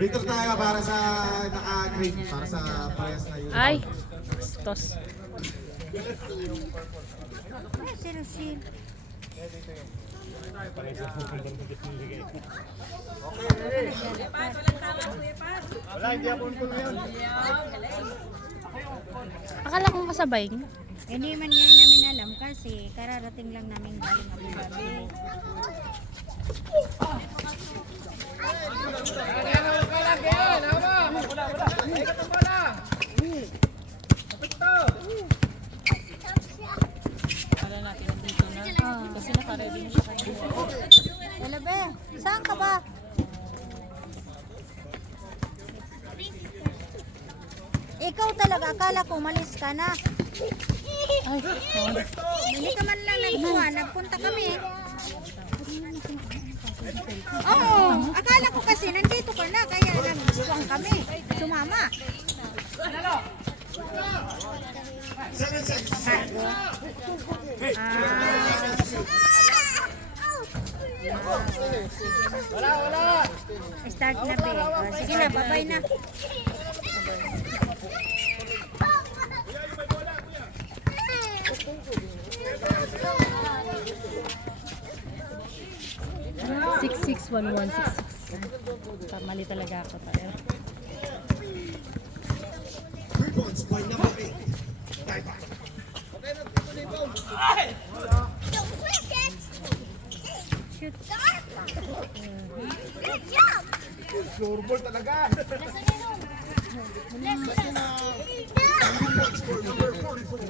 Rito tayo para sa naka-green, para sa parehas na yun. Ay, tos. Wala, hindi ako untul yun. Akala kong kasabay niyo. Hindi man nga namin alam kasi kararating lang namin galing Abu Dhabi. Akala natin nandito na. Kasi naka-ready na siya kanina. Hello be, saan ka ba? Ikaw talaga, akala ko malis ka na. Ay, Hindi ka man lang nagkuha, nagpunta kami. Oo, akala ko kasi nandito ka na, kaya nagkuhan kami. Sumama. Cargo. Start na be. O, sige na, bye-bye na. 661166. Mali talaga ako tayo. 3 points by number 8. Dive. Shoot. Floorball talaga. 3 points for number 44.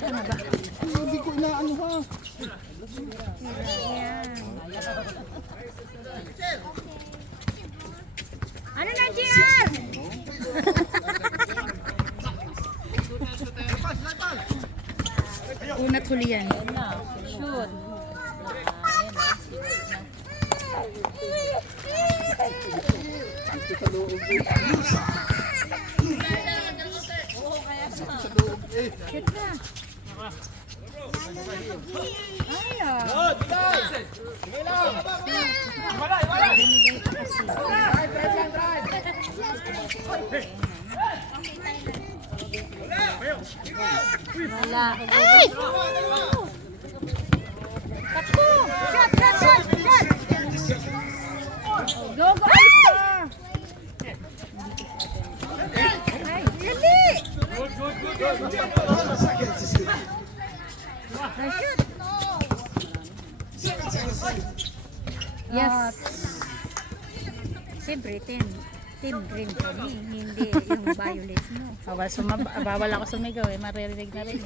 Sana ba? Hindi ko inaano ha. Ano na, JR? Unat huli yan. Shoot. Shoot na. Wala. Ay! Takbo! Shot, shot, shot, shot! Go, go! Ay! Ay, dali! 12 seconds to shoot. Shoot! 7 seconds left. Yes. Siyempre, team green kami, hindi yung violet mo. Bawal ako sumigaw eh. Maririnig na rin.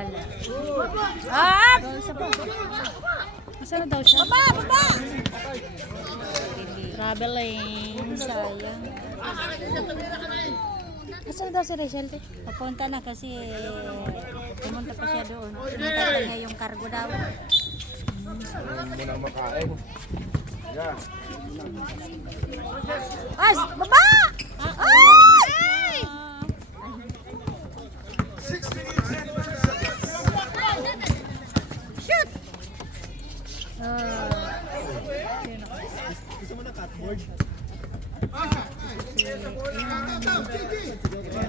Wala. Ah! Masana daw siya? Baba! Traveling. Sayang. Masana daw si Rachel? Papunta na kasi pumunta pa siya doon. Pumunta niya yung cargo daw. Muna makain. Yeah. Ay! Baba! Ay! 68 seconds. Shoot! Gusto mo na cutboard?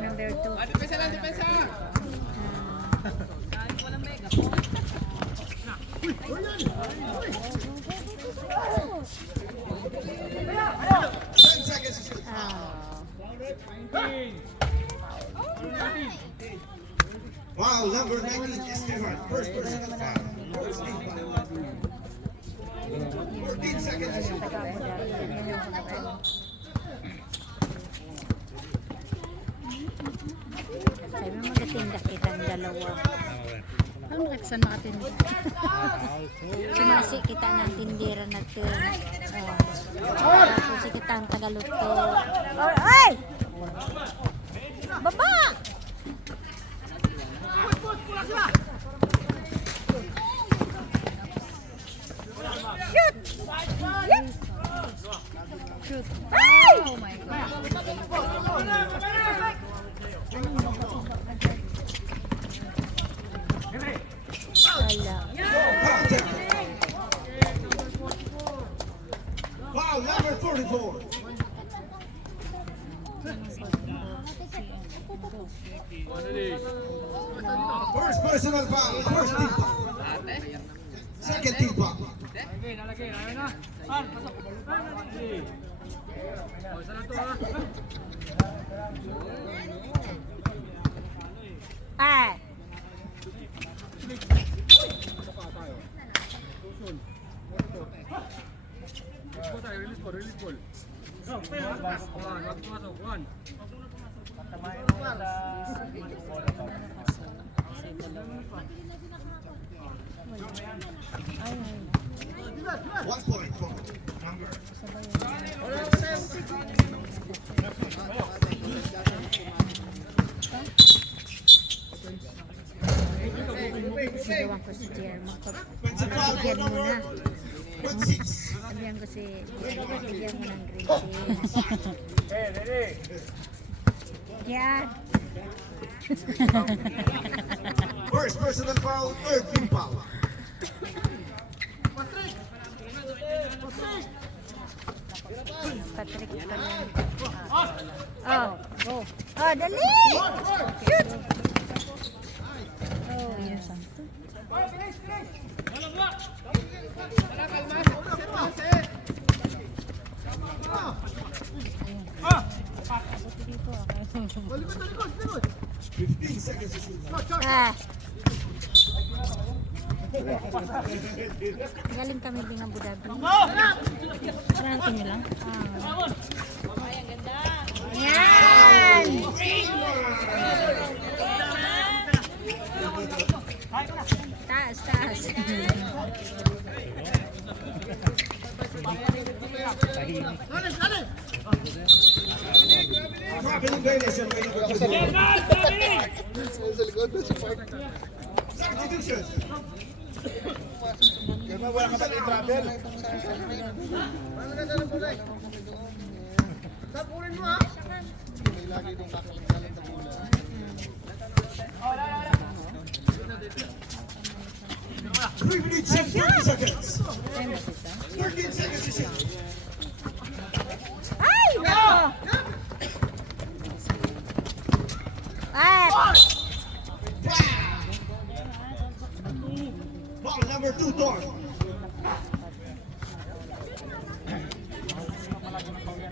Number 2. Depensa lang, depensa! Wow, number 19 is Stefan. First personal foul. First team foul. 14 seconds to shoot. Sabi mo magatinda kitang dalawa. Alam mo saan makatinda? Sumasi kita ng tindira na ito. Tapos kita ang tagaluto. Ay! Baba! Shoot! Yes! Shoot! Ay! Oh my God. Wala. Contact. Foul number 44. First personal foul. First team foul. Second team foul. Ah! Kasi dalawa. 1 point for number. Sigawan ko si Jerma. Offensive foul for Bigyan mo number na. 26. Sabihan ko si bigyan mo ng green cheese. Yan. First personal foul. Third team foul. Patrick pa lang. Oh, go. Oh, dali! Shoot! Oh, yan. Dito ah. 15 seconds to shoot. Ah. Galing kami din ng Abu Dhabi. Parang nyo lang. Yan! Taas, taas. Grabe ng violation. Substitutions. Three minutes and 30 seconds. 13 seconds to shoot. Ay! Nako! Ay! Ball number 2, Thorn.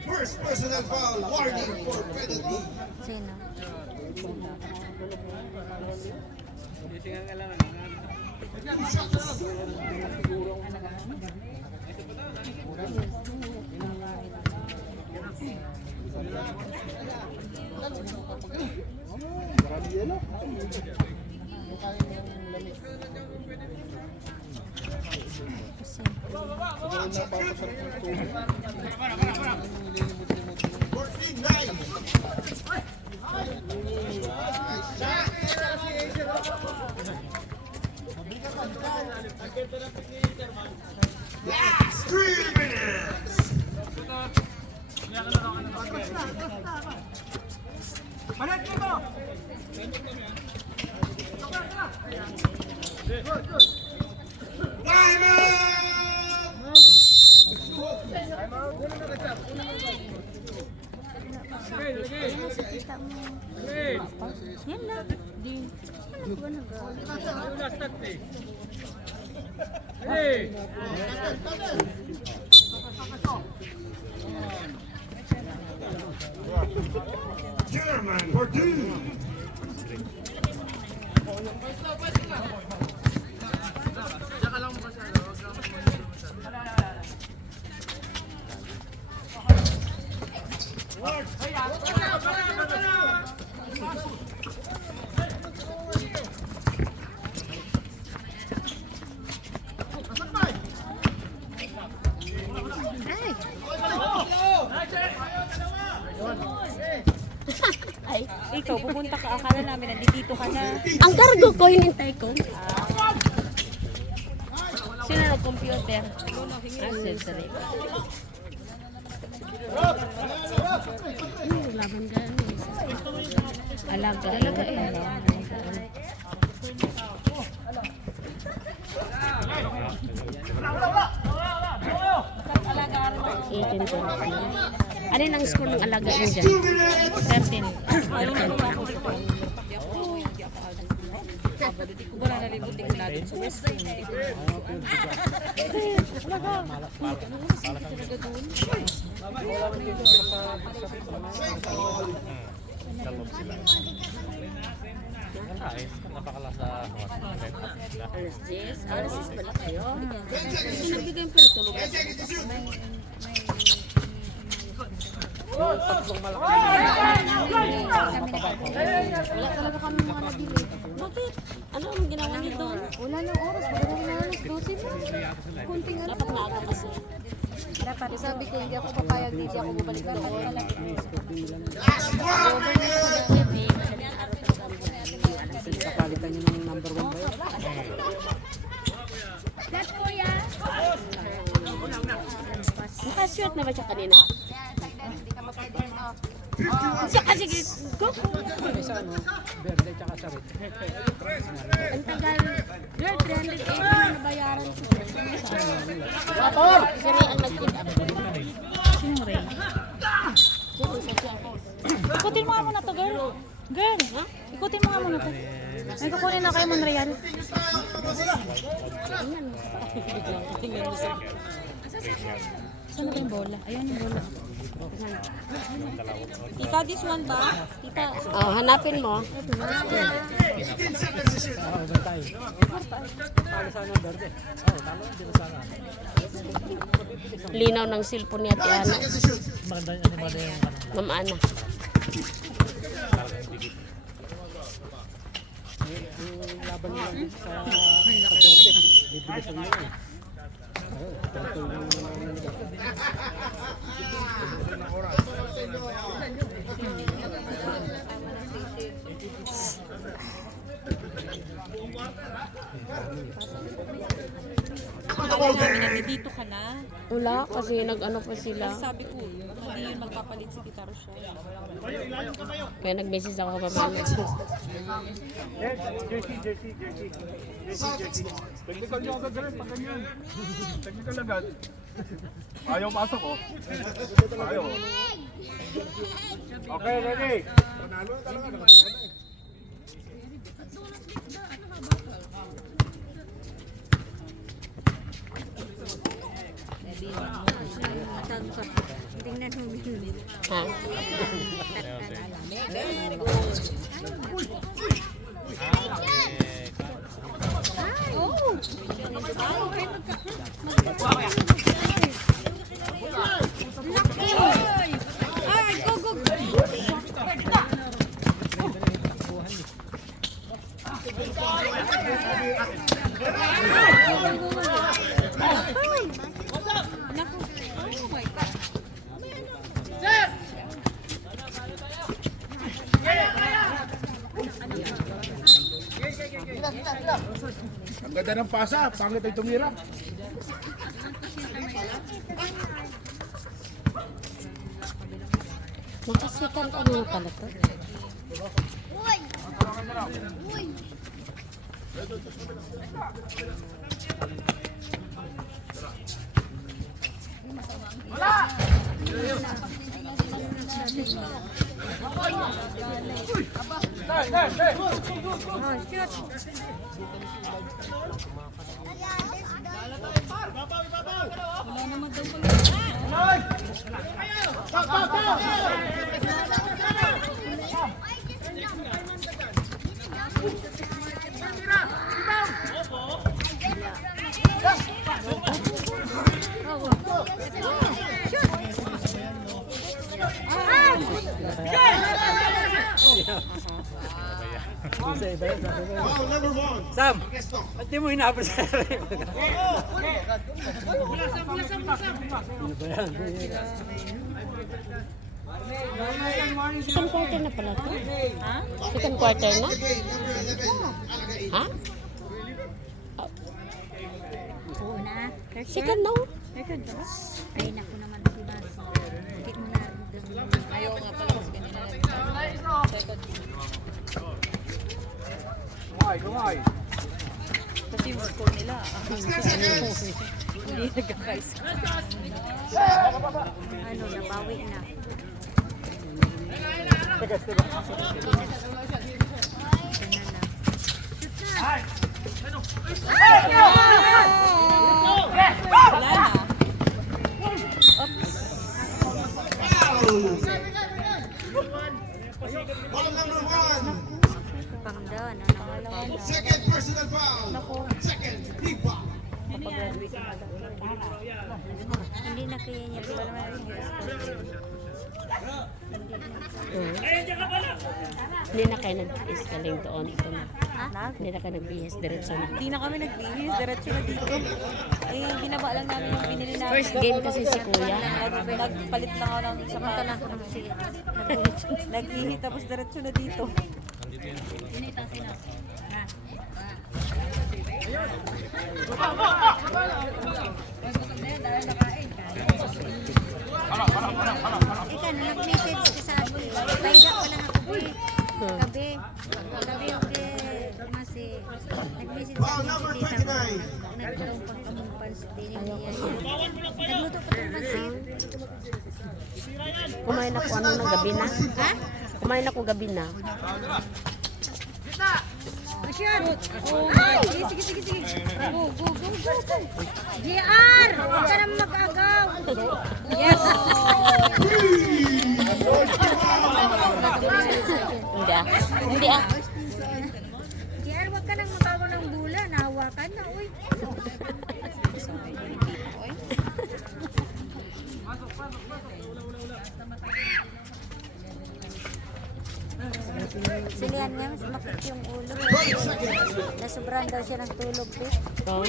First personal foul. Warning for penalty. Sino? Two shots. Last 3 minutes. Time Kita mo. Yan lang. Di. Ano ba nag- German for 2. Ay! hinintay? Ikaw, pupunta ka. Akala namin nandito ka na. Ang cargo ko, hinintay ko. Sino nag-computer? Sensor. Laban dyan. Alaga. Ano yung ang score ng alaga mo dyan? 13. Wala na libutin natin sa wrestling. Alas 10? Alas 10 pala kayo? Kasi nagbigay yung pala tulog. Wala talaga kami mga nabili. Bakit? Ano ang ginawa niyo doon? Wala nang oras, wala nang oras, 12 na. Kunting ano. Dapat maaga kasi. Dapat sabi ko, hindi ako papayag, hindi ako bumalik doon. Kapalitan niyo ng number 1 ba yun? That's kuya. Nakashoot na ba siya kanina? Hindi ka mapwede ito. Siya kasi go. Isa ano, verde tsaka sarit. Ang tagal. Girl, 380 na nabayaran ko. Siri ang nag-give up. Sino rin? Ikutin mo nga muna to, girl. Girl, ikutin mo nga muna to. May kukunin na kayo, Monreal. Saan na ba yung bola? Ayun yung bola. Tita, this one ba? Tita, Oh, hanapin mo. Linaw ng cellphone ni Ate Ana. Ma'am Ana. Laban niyo lang sa verde. Bibilisan niyo eh. Tulong naman nila. akala namin nandito ka na. Wala, kasi nag-ano pa sila. Sabi ko, hindi yun magpapalit si Tita Rochelle. Kaya nag-message ako pa mama. Technical nyo agad rin, pag ganyan. Technical agad. Ayaw pasok, oh. Ayaw. Okay, ready? Tingnan mo. Ha? Ay, go, go, go. Ang ganda ng pasa, pangit ay tumira. Nakasikan ka na pala to. Sam, ba't di mo hinabol sa sarili? Ano ba yan? Second quarter na pala to. Ha? Second quarter na? Ha? Oo na. Second no? Ay, naku naman, diba? Bakit mo na Ayaw nga pala kasi kanina nag-second. Kumay. Kasi yung score nila. Hindi nagkaka-score. ano, nabawi na. Wala na. Ball number 1. Pangda, na naman. Second personal foul. Second, big foul. Hindi na kaya niya pala naman yung Hindi na kayo nag-bihis galing doon. Ito na. Hindi na kayo nag-bihis. Diretso na. Hindi na kami nagbihis. Diretso na dito. Eh, binaba lang namin yung binili namin. First game kasi si Kuya. Nagpalit lang ako ng Samantala ko naman sige. naghihi tapos diretso na dito. Ika, nag-message ka sa akin. Pahiga pa lang ako eh. Gabi. Gabi okay. Masi. Nag-message sa Foul akin. number si tita ko. 29. Nagkaroon pang kamong pansit din yung niya. Nagluto pa ng pansit. Kumain ako ano na gabi na. Ha? Kumain ako gabi na. Masyad! Ay! Sige, sige, sige. Go, go, go, go, go. JR! Huwag ka naman mag-agaw. Yes! Hindi ah. Hindi ah. JR, huwag ka nang magawa ng bula. Nahawakan na, uy. Silihan niya, mas makit yung ulo. Nasobrahan daw siya ng tulog. Oh.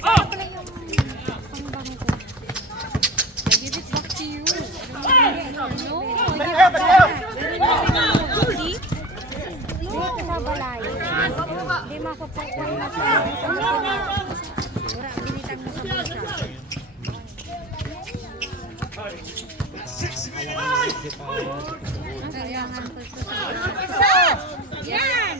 Saan pala yung pangbango ko? I give it back to you. No, see? Dito sa balay. Hindi mapapakuha na sa Wala, binitang mo sa bulsa. Ang kailangan ko ito sa bulsa. Yan!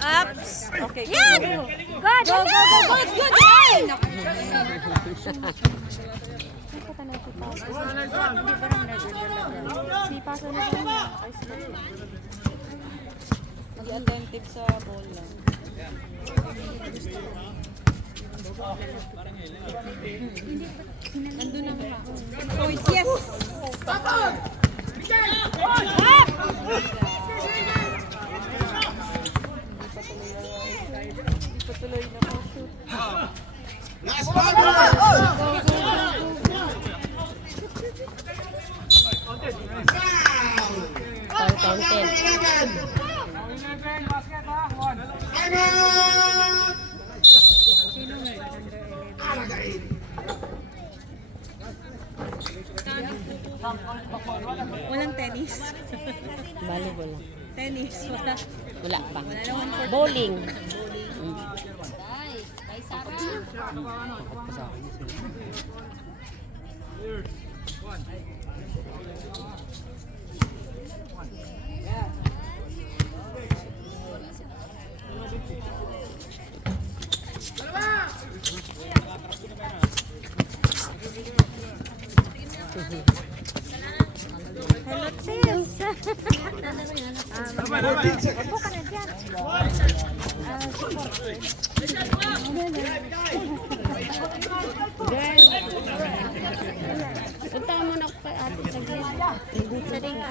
Ups! Okay, go. Yan! God! Go, go, go, go! It's good! Ay! Mag-attentive sa ball lang. Nandun na nga. Oh, yes! Patuloy na po. Last 5 minutes. Foul. Counted. Time out. Alagain. Walang tennis. Volleyball lang. Tennis. Wala. Wala pa. Bowling. Hello, Tils. 14 seconds. Upo ka na dyan. Punta mo na ako kay ate sa gilid. Sa rin ka,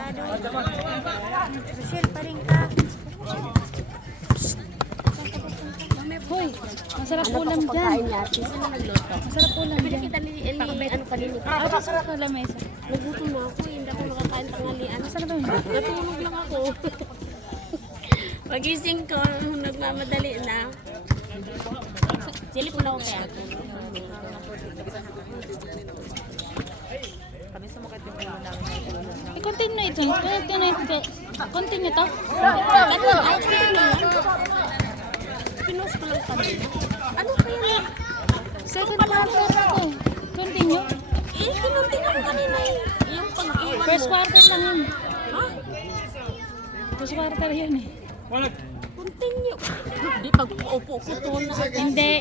Rochelle, pa rin ka. Hoy! Masarap Ano ulam pa pagkain dyan. niya? Sino na nagluto? Masarap ulam dyan. Pinakita ni ano kanina. Ah, masarap sa lamesa. Nagutom na ako, hindi ako nakakain tanghalian. Masarap ba yun? Natulog lang ako. Pagising ko, nagmamadali na. Silip mo na ako kaya. I-continue ito. Continue to. Ano? Ay, ano na yan? Pinost ko lang kanina. Ano kaya na? Second quarter na to. Continue. Kinunting ako kanina eh. Yung pag-iwan First mo. quarter lang yun. Ha? First quarter yun eh. Continue. Hindi, pag upo ko to na. Hindi.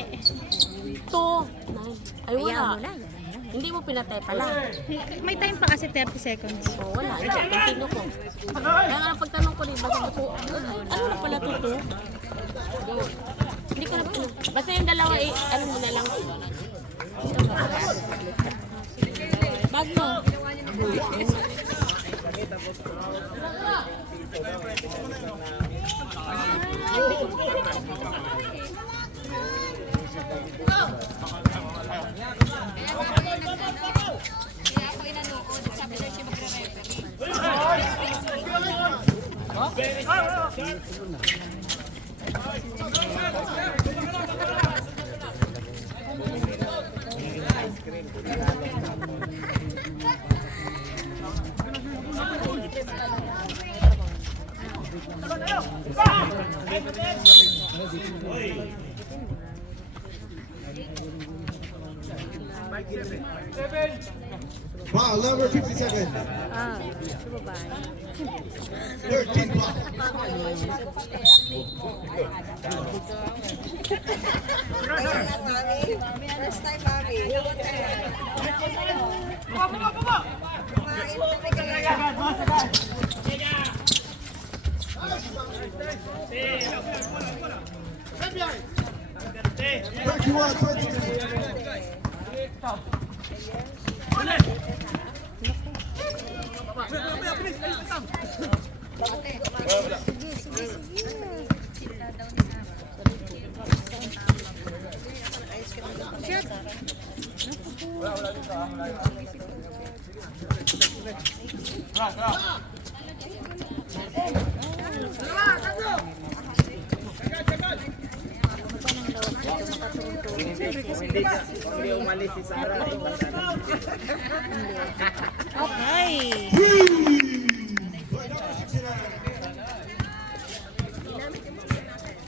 To. Ay, wala. Hindi mo pinatay pala. May time pa kasi 30 seconds. Oh, wala. Hindi, continue ko. Kaya nga pagtanong ko rin, bakit ako, ano na pala to? Hindi ko na pala. Basta yung dalawa, ano mo na lang. Bag mo. Foul number 57. Ah, sa babae. 13 foul. Thirty-one, 20. Okay.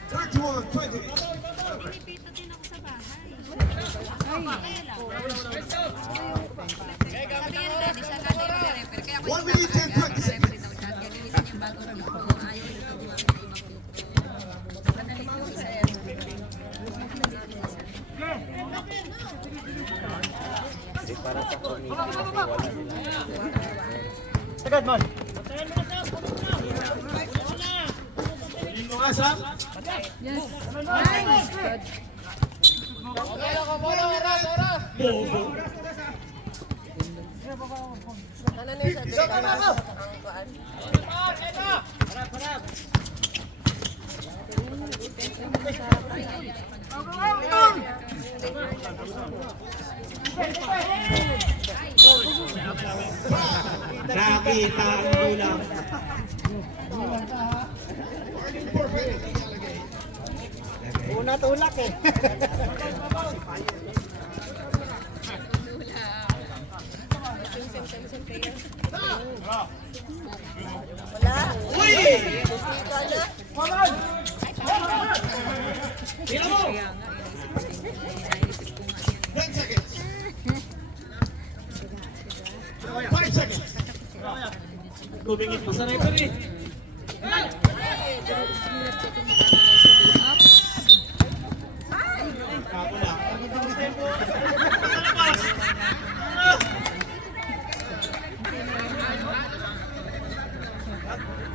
31, 20. One minute and 20 seconds. Sagad, man. Asam? Nakita ang ulam. Una tulak eh. Ten seconds. 5 seconds. Kumingit pa sa referee. Kapula.